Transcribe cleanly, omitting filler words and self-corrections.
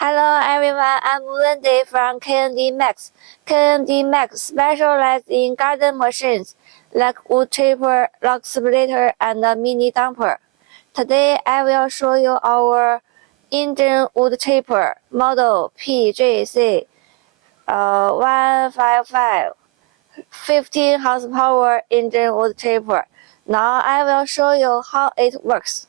Hello everyone, I'm Wendy from KNDMAX. KNDMAX specializes in garden machines like wood chipper, log splitter, and a mini dumper. Today I will show you our engine wood chipper model PGC155 15 horsepower engine wood chipper. Now I will show you how it works.